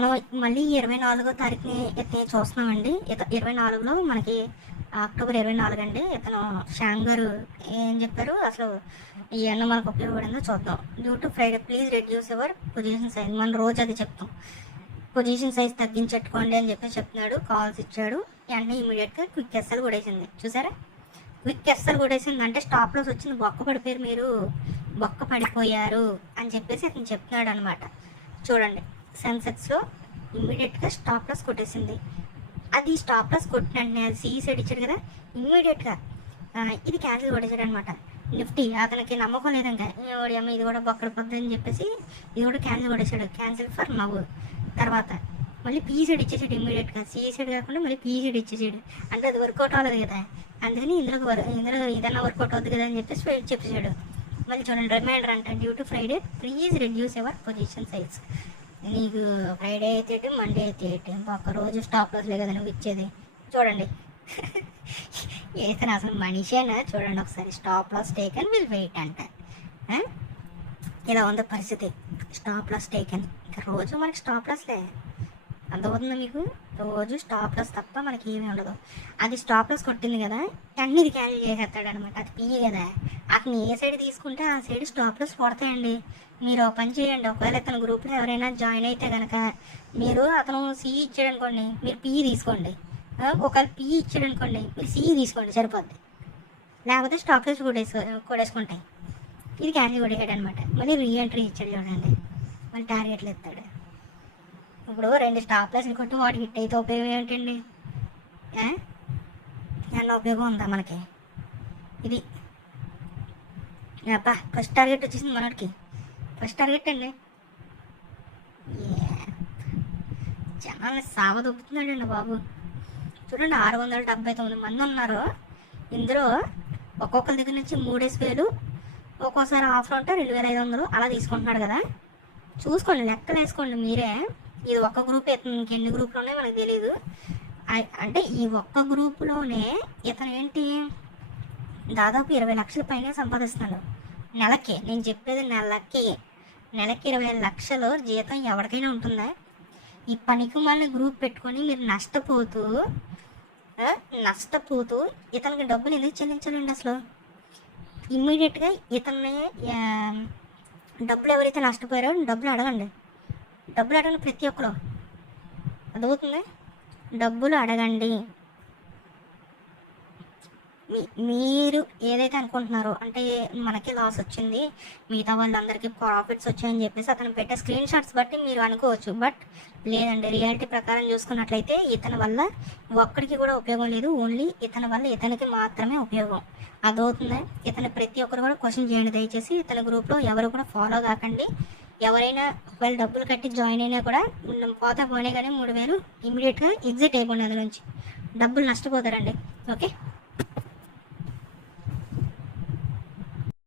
మనం మళ్ళీ 24వ తారీఖుని అయితే చూస్తున్నామండి. 24లో మనకి అక్టోబర్ 24 అండి. ఇతను శ్యామ్ గారు ఏం చెప్పారు, అసలు ఈ ఎన్న మనకు ఉపయోగపడిందో చూద్దాం. Due to Friday please reduce your position size. మన రోజు అది చెప్తాం, పొజిషన్ సైజ్ తగ్గించుకోండి అని చెప్పి చెప్తున్నాడు. కాల్స్ ఇచ్చాడు, వెంటనే ఇమీడియట్గా క్విక్ ఎస్ఎల్ కొట్టేసింది. చూసారా, క్విక్ ఎస్ఎల్ కొట్టేసింది అంటే స్టాప్ లాస్ వచ్చింది, బొక్క పడిపోయారు, మీరు బొక్క పడిపోయారు అని చెప్పేసి అతను చెప్తున్నాడు అనమాట. చూడండి, సెన్సెక్స్లో ఇమ్మీడియట్గా స్టాప్ లాస్ కొట్టేసింది. అది స్టాప్ లాస్ కొట్టినంటే అది సిఈ సైడ్ ఇచ్చాడు కదా, ఇమ్మీడియట్గా ఇది క్యాన్సిల్ కొట్టేశాడు అనమాట. నిఫ్టీ అతనికి నమ్మకం లేదంక, ఇది కూడా బొక్కడు పొద్దు అని చెప్పేసి ఇది కూడా క్యాన్సిల్ కొట్టేశాడు, క్యాన్సిల్ ఫర్ నవ్వు. తర్వాత మళ్ళీ పీ సైడ్ ఇచ్చేసాడు ఇమ్మీడియట్గా, సిఈ సైడ్ కాకుండా మళ్ళీ పీ సైడ్ ఇచ్చేసాడు. అంటే అది వర్కౌట్ అవ్వలేదు కదా, అందుకని ఇందులో ఏదైనా వర్కౌట్ అవుతుంది కదా అని చెప్పేసి చెప్పేసాడు. మళ్ళీ చూడండి, రిమైండర్ అంట, due to Friday please reduce ever position size. నీకు ఫ్రైడే అయితే మండే అయితే ఒక్కరోజు స్టాప్ లాస్లే కదా నువ్వు ఇచ్చేది. చూడండి ఏతను అసలు మనిషేనా చూడండి ఒకసారి. Stop loss taken will wait అంట. ఇలా ఉంది పరిస్థితి. స్టాప్ లాస్ టేకన్, ఇంకా రోజు మనకి స్టాప్ లాస్లే, అర్థమవుతుందా మీకు? రోజు స్టాప్ లాస్ తప్ప మనకి ఏమీ ఉండదు. అది స్టాప్ లాస్ కొట్టింది కదా, అన్నీ ఇది క్యాన్సిల్ చేసేస్తాడు అనమాట. అది పీ కదా, అతను ఏ సైడ్ తీసుకుంటే ఆ సైడ్ స్టాప్ లాస్ పడతాయండి. మీరు ఒక పని చేయండి, ఒకవేళ అతని గ్రూప్లో ఎవరైనా జాయిన్ అయితే కనుక మీరు అతను సిఈ ఇచ్చాడు అనుకోండి, మీరు పిఈ తీసుకోండి. ఒకవేళ పిఈ ఇచ్చాడు అనుకోండి, మీరు సిఈ తీసుకోండి, సరిపోద్ది. లేకపోతే స్టాప్ లాస్ కొట్టేసుకుంటాయి. ఇది క్యాన్సిల్ కొట్టేసాడు అనమాట. మళ్ళీ రీఎంట్రీ ఇచ్చాడు చూడండి, మళ్ళీ టార్గెట్లు ఇస్తాడు. ఇప్పుడు 2 స్టాప్ లాస్లు కొట్టి వాడు హిట్ అయితే ఉపయోగం ఏంటండి? ఏమన్నా ఉపయోగం ఉందా మనకి? ఇది అబ్బా, ఫస్ట్ టార్గెట్ వచ్చేసింది మనకి, ఫస్ట్ టార్గెట్ అండి. జనాన్ని సావదొబ్బుతున్నాడు అండి బాబు. చూడండి, 679 మంది ఉన్నారు. ఇందులో ఒక్కొక్కరి దగ్గర నుంచి 3,000, ఒక్కోసారి ఆఫర్ ఉంటే 2,500 అలా తీసుకుంటున్నాడు కదా. చూసుకోండి, లెక్కలు వేసుకోండి మీరే. ఇది ఒక్క గ్రూప్, ఇంకెన్ని గ్రూపులు ఉన్నాయో మనకు తెలియదు. అంటే ఈ ఒక్క గ్రూపులోనే ఇతను ఏంటి దాదాపు 20 లక్షల పైన సంపాదిస్తున్నాడు నెలకి. నేను చెప్పేది నెలకి 20 లక్షలు జీతం ఎవరికైనా ఉంటుందా? ఈ పనికి మళ్ళీ గ్రూప్ పెట్టుకొని మీరు నష్టపోతూ ఇతనికి డబ్బులు ఎందుకు చెల్లించాలండి? అసలు ఇమ్మీడియట్గా ఇతన్ని డబ్బులు ఎవరైతే నష్టపోయారో డబ్బులు అడగండి. డబ్బులు అడగండి, ప్రతి ఒక్కరు. అదవుతుంది, డబ్బులు అడగండి. మీరు ఏదైతే అనుకుంటున్నారో, అంటే మనకి లాస్ వచ్చింది, మిగతా వాళ్ళందరికీ ప్రాఫిట్స్ వచ్చాయని చెప్పేసి అతను పెట్టే స్క్రీన్ షాట్స్ బట్టి మీరు అనుకోవచ్చు. బట్ లేదండి, రియాలిటీ ప్రకారం చూసుకున్నట్లయితే ఇతని వల్ల ఒక్కడికి కూడా ఉపయోగం లేదు. ఓన్లీ ఇతని వల్ల ఇతనికి మాత్రమే ఉపయోగం. అదవుతుంది. ఇతను ప్రతి ఒక్కరు కూడా క్వశ్చన్ చేయండి దయచేసి. ఇతని గ్రూప్లో ఎవరు కూడా ఫాలో కాకండి. ఎవరైనా వాళ్ళు డబ్బులు కట్టి జాయిన్ అయినా కూడా పోతే పోనీ కానీ 3,000 ఇమీడియట్గా ఎగ్జిట్ అయిపోండి, అది నుంచి డబ్బులు నష్టపోతారండి. ఓకే.